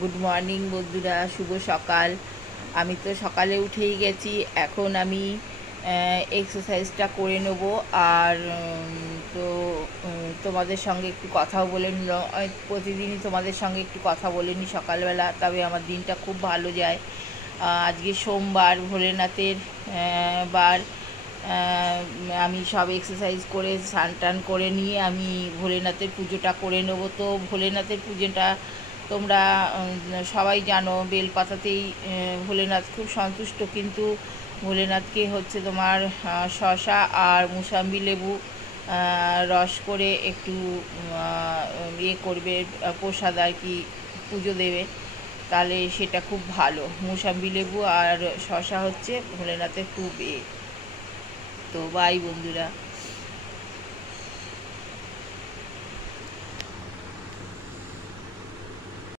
Good morning বন্ধুরা, শুভ সকাল। আমি তো সকালে উঠেই গেছি। এখন আমি এক্সারসাইজটা করে নেব। আর তো তোমাদের সঙ্গে একটু কথাও বলে নিলাম। প্রতিদিনই তোমাদের সঙ্গে একটু কথা বলে নিই সকালবেলা, তবে আমার দিনটা খুব ভালো যায়। আজকে সোমবার, ভোলেনাথের বার। আমি সব এক্সারসাইজ করে স্নান টান করে নিয়ে আমি ভোলেনাথের পুজোটা করে নেব। তো ভোলেনাথের পুজোটা তোমরা সবাই জানো, বেলপাতাতেই ভোলেনাথ খুব সন্তুষ্ট। কিন্তু ভোলেনাথকে হচ্ছে তোমার শসা আর মুসাম্বি লেবু রস করে একটু ইয়ে করবে, প্রসাদ আর কি পুজো দেবে, তাহলে সেটা খুব ভালো। মুসাম্বি লেবু আর শসা হচ্ছে ভোলেনাথের খুব তো বাই বন্ধুরা।